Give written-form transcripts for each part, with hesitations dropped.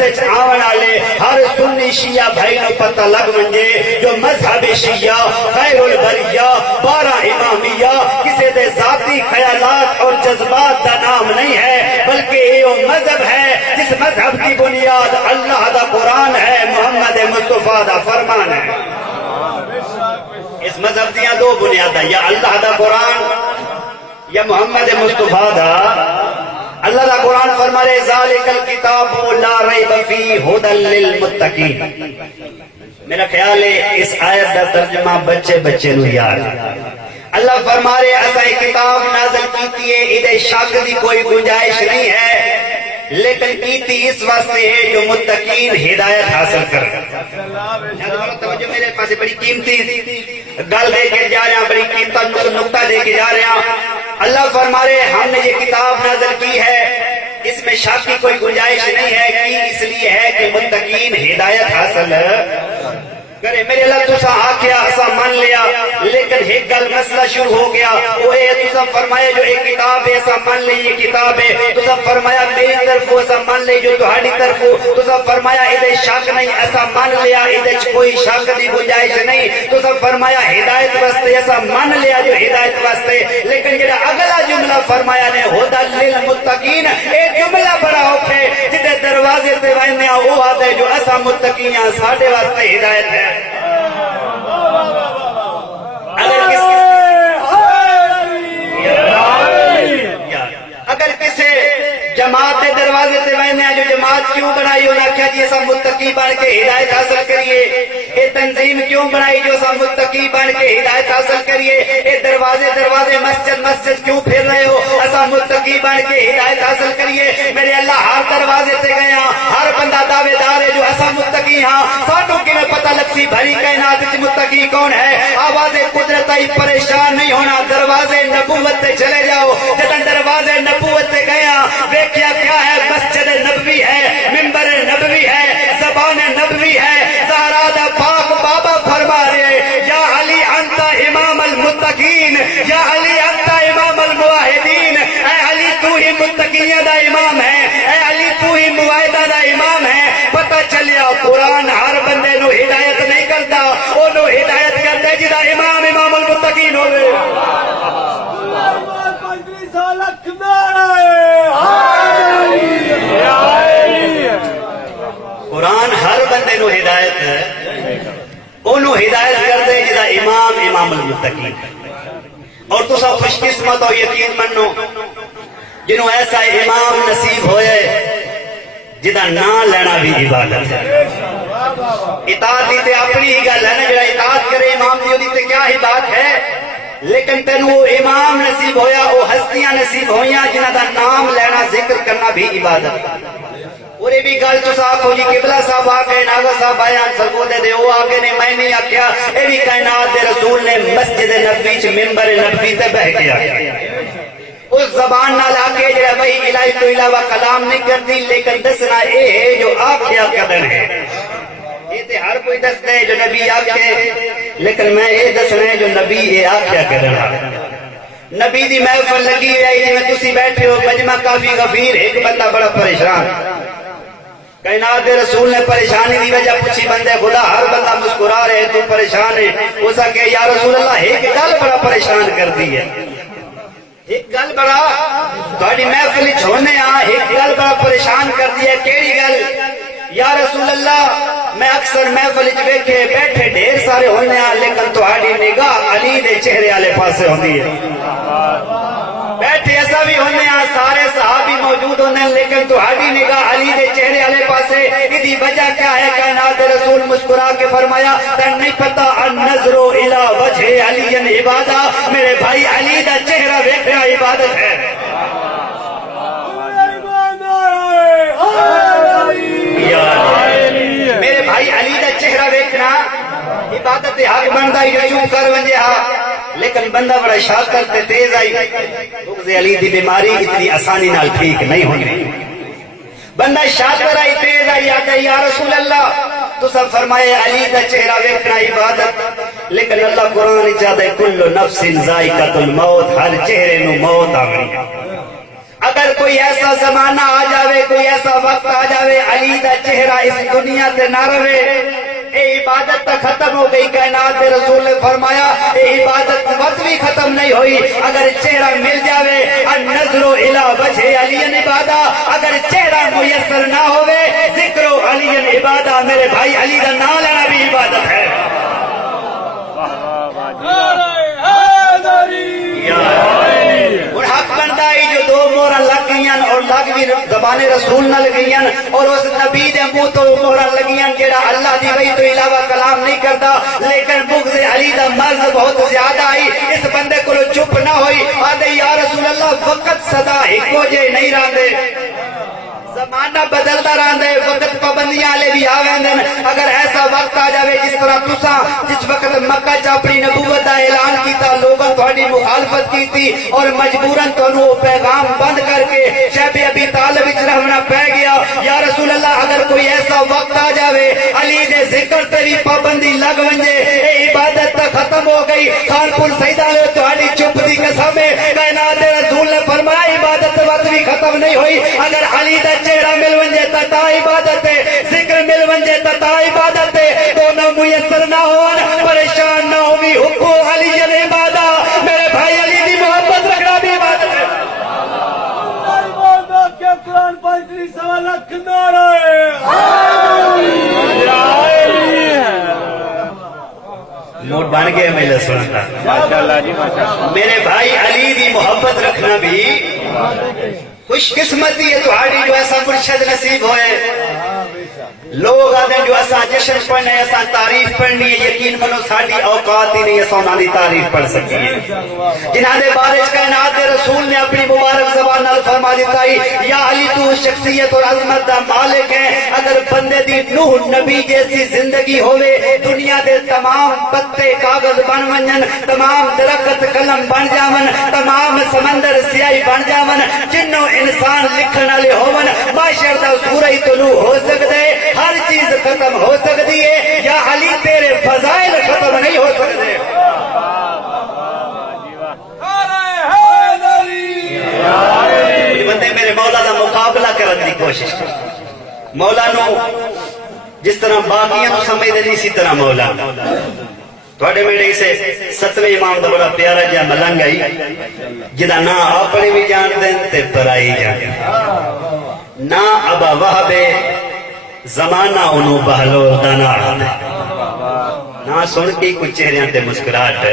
رسے آون والے ہر سنی شیعہ بھائی نو پتہ لگ ونجے جو مذہب شیعہ خیر البریہ 12 امامیہ کسی دے ذاتی خیالات اور جذبات دا نام نہیں ہے، بلکہ یہ مذہب ہے جس مذہب کی بنیاد اللہ دا قرآن ہے، محمد مصطفیٰ دا فرمان ہے۔ اس مذہب دیاں دو بنیاداں، یا اللہ دا قرآن یا محمد مصطفیٰ دا۔ اللہ دا قرآن فرما رہے ذالک الکتاب لا ریب فیہ ھدی للمتقین۔ میرا خیال ہے اس آیت دا ترجمہ بچے نو یاد۔ اللہ فرما رہے ایسا کتاب نازل کیتی ہے، ادھے شک دی کوئی گنجائش نہیں ہے، لیکن کیتی اس واسطے ہے جو متقین ہدایت حاصل کر۔ توجہ میرے پاس بڑی قیمتی گل دے کے جا رہے ہیں، بڑی قیمتی نقطہ دے کے جا رہے ہیں۔ اللہ فرما رہے ہم نے یہ کتاب نازل کی ہے، اس میں شک کی کوئی گنجائش نہیں ہے، کہ اس لیے ہے کہ متقین ہدایت حاصل کرے۔ میرے اللہ تسا آکھیا اسا من لیا، لیکن ایک گل مسئلہ شروع ہو گیا، وہ ہے تسا فرمایا جو ایک کتاب ہے ایسا من لے یہ کتاب ہے، تسا فرمایا میری طرف ایسا من لے جو تہاڈی طرف، تسا فرمایا ادھے شک نہیں ایسا من لیا ادھے کوئی شک دی گنجائش نہیں، تسا فرمایا ہدایت واسطے ایسا من لیا جو ہدایت واسطے، لیکن جڑا اگلا جملہ فرمایا نے ھدی للمتقین، اے جملہ بڑا اوکھے جدے دروازے تے ویندے او آتے جو اسا متقین ساڈے واسطے ہدایت ہے۔ اگر کسی جماعت کے دروازے سے وینے جو جماعت کیوں بنائی انہوں نے کہا جی ایسا متقی بن کے ہدایت حاصل کریے، یہ تنظیم کیوں بنائی جو ایسا متقی بن کے ہدایت حاصل کریے، یہ دروازے مسجد کیوں پھر رہے ہو ایسا متقی بن کے ہدایت حاصل کریے۔ میرے اللہ ہر دروازے سے گیا ہر بندہ دعوے دار ہے جو ایسا متقی ہاں، سانو کیویں پتہ لگسی بھری کائنات وچ متقی کون ہے؟ آواز قدرت آئی پریشان نہیں ہونا، دروازے نبوت تے چلے جاؤ۔ جدن دروازے نبوت تے گیا دیکھیا کیا ہے؟ مسجد نبوی ہے، منبر نبوی ہے، زبان نبوی ہے، زہرا دا پاک بابا فرما رہے یا علی انت امام المتقین، یا علی انت امام الموحدین، اے علی تو ہی متقین دا امام ہے، اے علی تو ہی موحدہ دا امام ہے۔ پتہ چلیا قرآن ہر بندے نو ہدایت نہیں کرتا، انہوں ہدایت کرتا جدا امام المتقین ہوئے۔ قرآن ہر بندے نو ہدایت ہے، انہوں ہدایت کرتے جدا امام المتقین۔ اور تو سب خوش قسمت اور یقین منو جنہوں ایسا امام نصیب ہوئے جدا نہ لینا بھی عبادت ہے۔ اطاعت تے اپنی ہی گل ہے نا، جڑا اطاعت کرے امام دی تے کیا ہی بات ہے، لیکن تینوں وہ امام نصیب ہویا، وہ ہستیاں نصیب ہویاں جنہاں دا نام لینا ذکر کرنا بھی عبادت ہے۔ اور یہ بھی گل تو صاف ہو جی قبلہ صاحب آ گئے، ناظر صاحب بیان سرگودے دے وہ آ گئے نے، میں نہیں آکھیا، اے بھی کائنات دے رسول نے مسجد نبوی چ منبر نبوی تے بہ کے آکھیا۔ اس زبان نال آکھے جڑا بھائی الہی تو علاوہ کلام نہیں کرتی، لیکن دسنا اے ہے جو آکھیا قدر ہے۔ یہ تے ہر کوئی دستا ہے جو نبی آکھے، لیکن میں یہ دسنا ہے جو نبی یہ آکھیا قدر ہے۔ نبی دی محفل لگی ہوئی جی میں تسی بیٹھے ہو، مجمع کافی غفیر، ایک بندہ بڑا پریشان، کائنات دے رسول نے پریشانی دی وجہ پوچھی بندے خدا، ہر بندہ مسکرا رہے تو پریشان ہے، اسا کہ یا رسول اللہ ایک گل بڑا پریشان کر دی ہے، ایک گل بڑا تھوڑی محفل چھوڑنے ایک گل بڑا پریشان کر دی ہے، کیڑی گل؟ یا رسول اللہ میں اکثر محفل بیٹھے ڈھیر سارے ہونے لیکن تھوڑی نگاہ علی دے چہرے والے پاسے ہوندی ہے، بیٹھے ایسا بھی ہونے سارے صحابی موجود ہونے لیکن تہاڈی نگاہ علی دے چہرے والے پاسے، دی وجہ کیا ہے؟ کائنات رسول مسکرا کے فرمایا تن نہیں پتا النظر الی وجہ علی عبادت، میرے بھائی علی دا چہرہ ویکھنا عبادت ہے۔ میرے بھائی علی دا چہرہ ویکھنا عبادت حق بندا ہی چوپ کر ونجے لیکن بندہ بڑا شاطر تے تیز آئی، بغض علی دی بیماری اتنی آسانی نال ٹھیک نہیں ہونی، بندہ شاطر آئی تیز آئی آتا یا رسول اللہ تو سب فرمائے علی دا چہرہ ویکھنا عبادت، لیکن اللہ قرآن چاہتا ہے کل نفس ذائقۃ الموت، ہر چہرے نو موت آوی، اگر کوئی کوئی ایسا زمانہ آ جاوے کوئی ایسا وقت آ جاوے علی دا چہرہ اس دنیا تے نہ رہے اے عبادت تا ختم ہو گئی کائنات دے رسول نے فرمایا اے عبادت وقت بھی ختم نہیں ہوئی اگر چہرہ مل جاوے النظر الی وجہ علی عبادہ اگر چہرہ میسر نہ ہوئے ذکر علی عبادہ میرے بھائی علی دا نام لینا بھی عبادت ہے حق بنتا ہے جو دو مورا لگ گئیاں اور لگ بھی زبان رسول نہ لگئیاں اور اس نبی دے منہ تو مورا لگیاں جڑا اللہ دی وحی تو علاوہ کلام نہیں کرتا لیکن بغض علی دا مرض بہت زیادہ آئی اس بندے کو چپ نہ ہوئی آدھے یا رسول اللہ وقت صدا ایکو جے نہیں راندے زمانہ بدلتا رہتا ہے وقت پابندیاں والے بھی آویں اگر ایسا وقت آ جاوے جس طرح تساں جس وقت مکہ چ اپنی نبوت کا اعلان کیتا لوگوں تہاڈی مخالفت کیتی اور مجبوراً تانوں وہ پیغام بند کر کے شیخ ابی طالب وچ رہنا پہ گیا یا رسول اللہ اگر کوئی ایسا وقت آ جاوے علی دے ذکر تے بھی پابندی لگ ونجے اے عبادت تا ختم ہو گئی خانپور سیدہ لے تہاڈی چپ دی قسم ہے کائنات دے رسول نے فرمایا عبادت وقت بھی ختم نہیں ہوئی اگر علی دا چہرہ مل ونجے تا عبادت ہے ذکر مل ونجے تا عبادت ہے دونوں میسر نہ ہون پریشان نہ ہوئی حکم علی جل عبادہ میرے بھائی علی دی محبت رکھنا بھی عبادت ہے قرآن پاک کی سوالات کنارہ موڈ بن گئے میلے سنتا میرے بھائی علی دی محبت رکھنا بھی خوش قسمتی ہے تہاڈی جو ایسا مرشد نصیب ہوئے لوگ آدھے جو ایسا جشن پڑھنے ایسا تعریف پڑھنی ہے یقین منو ساڑی اوقات ہی نہیں ایسا انہوں نے تعریف پڑھ سکی ہے جنہاں دے بارش کائنات دے رسول نے اپنی مبارک زبان نال فرما دیتا ہے یا علی تو شخصیت اور عظمت دا مالک ہے اگر بندے دی نوح نبی جیسی زندگی ہوئے دنیا دے تمام پتے کاغذ بن ونجن تمام درخت قلم بن جاون تمام سمندر سیاہی بن جاون جنوں انسان لکھن والے ہون معاشر دا سورج طلوع ہو سکدے ہر چیز ختم ہو سکتی ہے یا علی تیرے فضائل ختم نہیں ہو سکتے بندے میرے مولا دا مقابلہ کرنے کی کوشش کر مولا نو جس طرح باقیاں نو سمجھتے نہیں اسی طرح مولا تھوڑے میرے سے ستویں امام دا بڑا پیارا جہاں ملنگ آئی جدا نہ اپنے بھی جان دیں تے پرائی جان نہ ابا وہبے زمانہ انہوں بہلول دانا نہ سن کے کچھ چہریاں تے مسکراہٹ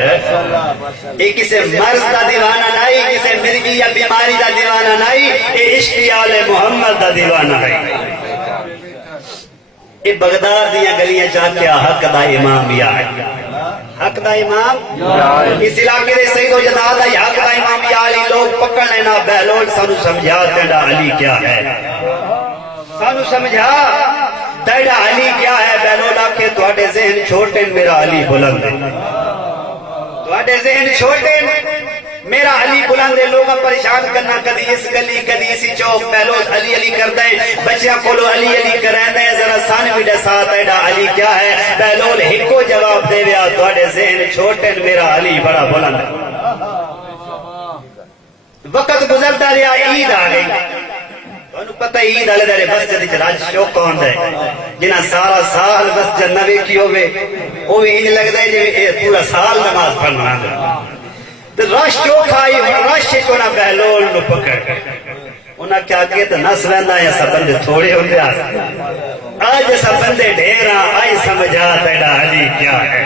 ایک کسے مرض دا دیوانہ نہیں کسے مرگی یا بیماری دا دیوانہ نہیں اے عشق آل محمد دا دیوانہ ہے اے بغداد دیاں گلیاں چاہ کیا حق دا امام یا ہے حق دا امام اس علاقے دے سید و جداد ہے حق دا امام یا علی لوگ پکڑ لینا بہلول سانو سمجھا تیڑا علی کیا ہے سانو سمجھا تیڑا علی کیا ہے بہلولا کہ تواڈے ذہن چھوٹے میرا علی بلند ہے تواڈے ذہن چھوٹے میرا علی بلند ہے لوگا پریشان کرنا کدی اس گلی کدی اسی چوک بہلول علی علی کرتا ہے بچیاں کولو علی علی کرائندہ ہے ذرا سانوی دے ساتھ ایڈا علی کیا ہے بہلول ہکو جواب دے ویا تواڈے ذہن چھوٹے میرا علی بڑا بلند ہے وقت گزرتا رہا عید آ گئی انہوں پتہ عید آلے دارے مسجد اچھ راج شوق کون ہے جنہاں سارا سال مسجد نہ ویکھی ہوئے وہ بھی انہیں لگ دے جو پورا سال نماز پڑھنا ہے رش چوک آئی رش چونا بہلول نو پکڑ انہاں کیا کہتا نس ویندہ یا سب بندے تھوڑے ہوں گے آج سب بندے ڈھیرا آئی سمجھا تیڑا علی کیا ہے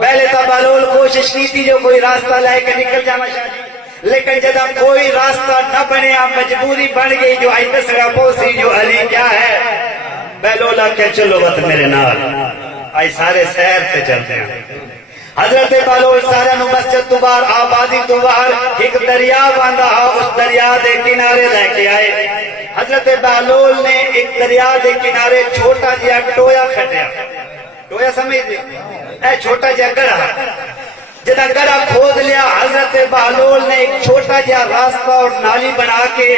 پہلے تو بہلول کوشش کی تھی جو کوئی راستہ لائے کہ نکل جا مشاہدی لیکن جدا کوئی راستہ نہ بنے آپ مجبوری بن گئی جو آئی تسرا پوسی جو علی کیا ہے بہلولا کہ چلو وقت میرے نال آئی سارے سیر سے چلتے ہیں حضرت بہلول سارا نو مسجد تو باہر آبادی تو باہر ایک دریا باندھا اس دریا دے کنارے لے کے آئے حضرت بہلول نے ایک دریا دے کنارے چھوٹا جیا ٹویا کھٹیا ٹویا سمجھ دے اے چھوٹا جیا گڑھا جدا گڑھا کھود لیا حضرت بہلول نے ایک چھوٹا جہا راستہ اور نالی بنا کے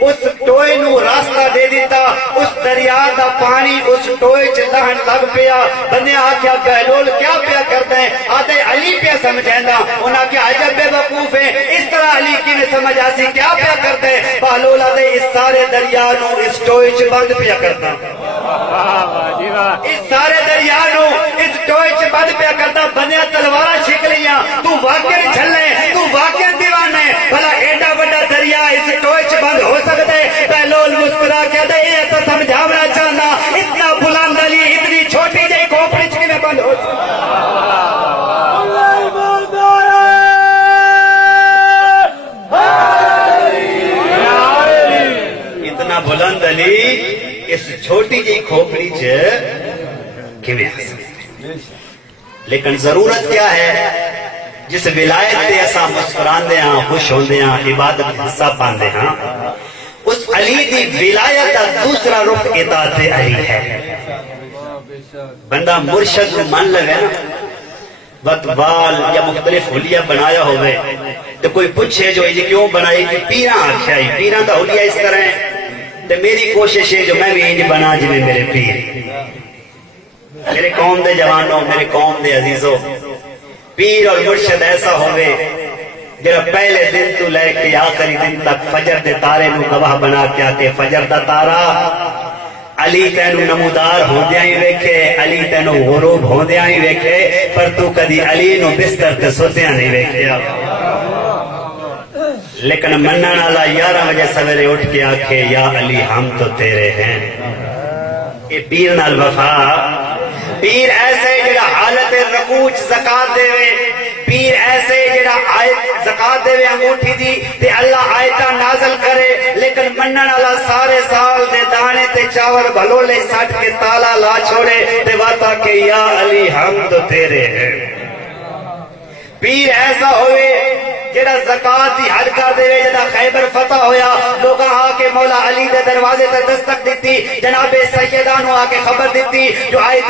اس ٹوئے نو راستہ دے دیتا اس دریا دا پانی اس ٹوئے چ لہن لگ پیا بندے آکھیا بہلول کیا پیا کرتے ہیں آدھے علی پیا سمجھینا انہاں کیا عجب بے وقوف ہے اس طرح علی کی نے سمجھ آسی کیا پیا کرتے ہیں بہلول سارے دریا نو اس ٹوئے چ بند پیا کرتا اس سارے دریا نو اس ٹوئے چ بند پیا کرتا بنیا تلوار چھک لیاں تو واقعی چھلے تو واقعی دیوانے بھلا ایڈا بڑا دریا اس ٹوئے چ بند ہو سکتے بہلول مسکرا کے دے یہ تو سمجھاونا چاہنا اتنا بلند علی اتنی چھوٹی جی کھوپڑی چ میں بند ہو سکتا اللہ ایماندار اتنا بلند علی اس چھوٹی جی کھوپڑی چ کیویں آ سکتے لیکن ضرورت کیا ہے جس ولایت تے اساں مسکراندے ہاں خوش ہوندے ہاں عبادت حصہ پاندے ہاں اس علی دی ولایت کا دوسرا رخ اطاعت علی ہے بندہ مرشد کو من لگے نا وقت بال یا مختلف حلیہ بنایا ہوئے تو کوئی پوچھے جو یہ کیوں بنائی کہ پیراں آکھیا ہی پیراں دا حلیہ اس طرح ہے تو میری کوشش ہے جو میں بھی انج بنا جو میرے پیر میرے قوم دے جوانوں میرے قوم دے عزیزوں پیر اور مرشد ایسا ہوئے جب پہلے دن تو لے کے آخری دن تک فجر دے تارے نو گواہ بنا کے آتے فجر دا تارا علی تینو نمودار ہوندیاں ہی ویکھے علی تینو غروب ہوندیاں ہی ویکھے پر تو کدی علی نو بستر تے سوتیاں نہیں ویکھیا لیکن منن والا 11 بجے سویرے اٹھ کے آکھے یا علی ہم تو تیرے ہیں یہ پیر نال وفا پیر ایسے جڑا حالت رکوع زکات دے پیر ایسے جڑا آیت زکات دے انگوٹھی دی تے اللہ آیتاں نازل کرے لیکن منن والا سارے سال دے دانے تے چاول بھلولے سٹ کے تالا لا چھوڑے تے واتا کہ یا علی ہم تو تیرے ہیں پیر ایسا ہوئے جڑا زکات دی حد کر دے جدا خیبر فتح ہویا لوگاں آ کے مولا علی دے دروازے تے دستک دیتی جناب سیداں نو آ کے خبر دیتی جو آئے